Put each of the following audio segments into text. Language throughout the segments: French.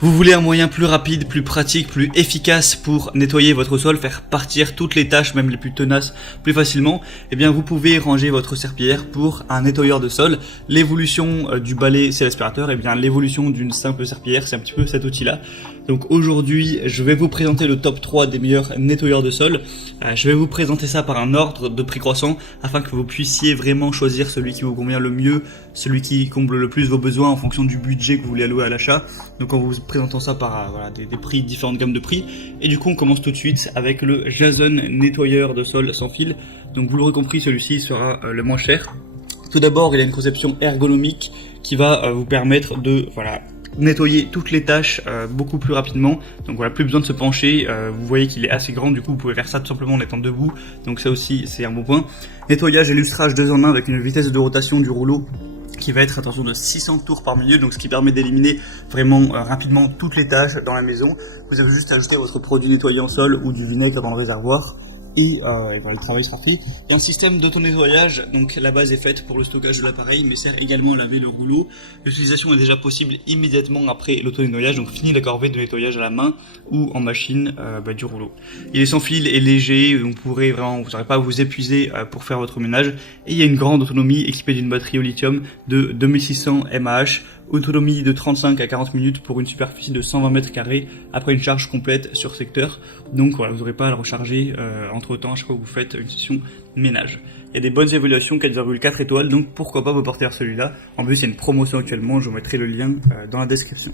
Vous voulez un moyen plus rapide, plus pratique, plus efficace pour nettoyer votre sol, faire partir toutes les tâches, même les plus tenaces, plus facilement? Eh bien, vous pouvez ranger votre serpillière pour un nettoyeur de sol. L'évolution du balai, c'est l'aspirateur. Eh bien, l'évolution d'une simple serpillière, c'est un petit peu cet outil-là. Donc aujourd'hui, je vais vous présenter le top 3 des meilleurs nettoyeurs de sol. Je vais vous présenter ça par un ordre de prix croissant afin que vous puissiez vraiment choisir celui qui vous convient le mieux, celui qui comble le plus vos besoins en fonction du budget que vous voulez allouer à l'achat. Donc en vous présentant ça par des prix, différentes gammes de prix. Et du coup, on commence tout de suite avec le Jason nettoyeur de sol sans fil. Donc vous l'aurez compris, celui-ci sera le moins cher. Tout d'abord, il a une conception ergonomique qui va vous permettre de nettoyer toutes les tâches beaucoup plus rapidement. Donc voilà, plus besoin de se pencher. Vous voyez qu'il est assez grand, du coup vous pouvez faire ça tout simplement en étant debout. Donc ça aussi c'est un bon point. Nettoyage et lustrage 2 en 1 avec une vitesse de rotation du rouleau qui va être, attention, de 600 tours par minute, donc ce qui permet d'éliminer vraiment rapidement toutes les tâches dans la maison. Vous avez juste à ajouter votre produit nettoyant sol ou du vinaigre dans le réservoir. Et voilà, le travail sera fait. Il y a un système d'auto-nettoyage, donc la base est faite pour le stockage de l'appareil, mais sert également à laver le rouleau. L'utilisation est déjà possible immédiatement après l'auto-nettoyage, donc fini la corvée de nettoyage à la main ou en machine du rouleau. Il est sans fil et léger, donc vous n'aurez pas à vous épuiser pour faire votre ménage. Et il y a une grande autonomie équipée d'une batterie au lithium de 2600 mAh. Autonomie de 35 à 40 minutes pour une superficie de 120 mètres carrés après une charge complète sur secteur. Donc voilà, vous n'aurez pas à le recharger entre temps à chaque fois que vous faites une session ménage. Il y a des bonnes évaluations, 4,4 étoiles, donc pourquoi pas vous porter vers celui-là. En plus, il y a une promotion actuellement, je vous mettrai le lien dans la description.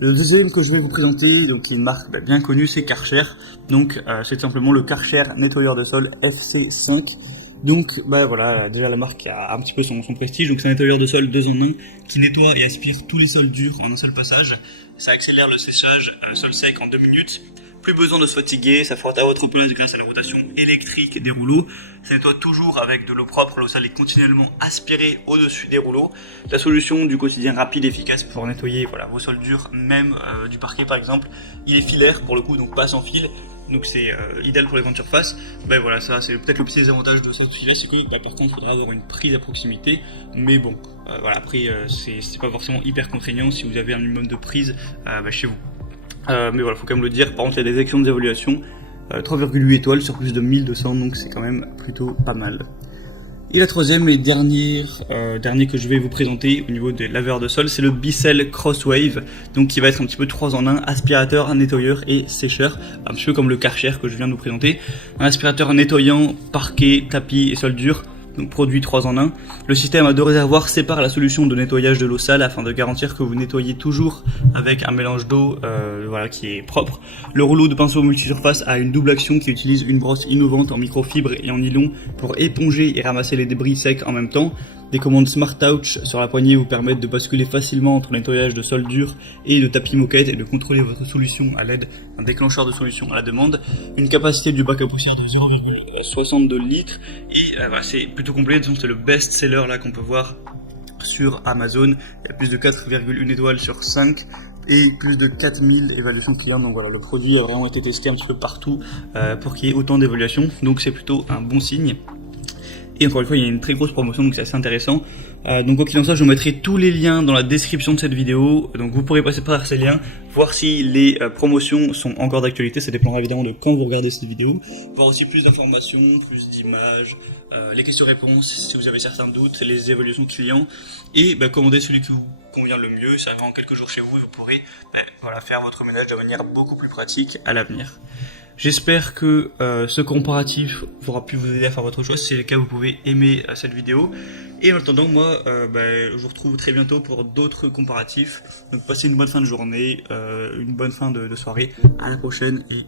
Le deuxième que je vais vous présenter, donc qui est une marque bien connue, c'est Karcher. Donc c'est simplement le Karcher nettoyeur de sol FC5. Donc voilà, déjà la marque a un petit peu son prestige. Donc c'est un nettoyeur de sol 2 en 1 qui nettoie et aspire tous les sols durs en un seul passage. Ça accélère le séchage sol sec en 2 minutes. Plus besoin de se fatiguer, ça frotte à votre place grâce à la rotation électrique des rouleaux. Ça nettoie toujours avec de l'eau propre, l'eau sale est continuellement aspirée au-dessus des rouleaux. La solution du quotidien rapide et efficace pour nettoyer vos sols durs, même du parquet par exemple. Il est filaire pour le coup, donc pas sans fil. Donc c'est idéal pour les grandes surfaces. Voilà, ça c'est peut-être le petit désavantage de ça filet, c'est que par contre il faudrait avoir une prise à proximité. Mais bon, après c'est pas forcément hyper contraignant si vous avez un minimum de prise chez vous. Mais voilà, faut quand même le dire. Par contre, il y a des excellentes évaluations, 3,8 étoiles sur plus de 1200, donc c'est quand même plutôt pas mal. Et la troisième et dernier que je vais vous présenter au niveau des laveurs de sol, c'est le Bissell Crosswave, donc qui va être un petit peu 3 en 1, aspirateur, nettoyeur et sécheur, un petit peu comme le Karcher que je viens de vous présenter. Un aspirateur nettoyant, parquet, tapis et sol dur. Donc produit 3 en 1. Le système à 2 réservoirs sépare la solution de nettoyage de l'eau sale afin de garantir que vous nettoyez toujours avec un mélange d'eau qui est propre. Le rouleau de pinceau multisurface a une double action qui utilise une brosse innovante en microfibre et en nylon pour éponger et ramasser les débris secs en même temps. Des commandes Smart Touch sur la poignée vous permettent de basculer facilement entre nettoyage de sol dur et de tapis moquette et de contrôler votre solution à l'aide d'un déclencheur de solution à la demande. Une capacité du bac à poussière de 0,62 litres et c'est plutôt complet, c'est le best seller là qu'on peut voir sur Amazon. Il y a plus de 4,1 étoiles sur 5 et plus de 4000 évaluations clients. Donc voilà, le produit a vraiment été testé un petit peu partout pour qu'il y ait autant d'évaluations, donc c'est plutôt un bon signe. Et encore une fois, il y a une très grosse promotion, donc c'est assez intéressant. Donc quoi qu'il en soit, je vous mettrai tous les liens dans la description de cette vidéo. Donc vous pourrez passer par ces liens, voir si les promotions sont encore d'actualité. Ça dépendra évidemment de quand vous regardez cette vidéo. Voir aussi plus d'informations, plus d'images, les questions-réponses si vous avez certains doutes, les évaluations clients. Et commander celui qui vous convient le mieux. Ça arrive en quelques jours chez vous et vous pourrez faire votre ménage de manière beaucoup plus pratique à l'avenir. J'espère que ce comparatif aura pu vous aider à faire votre choix. Si c'est le cas, vous pouvez aimer cette vidéo. Et en attendant, moi, je vous retrouve très bientôt pour d'autres comparatifs. Donc passez une bonne fin de journée, une bonne fin de soirée. À la prochaine et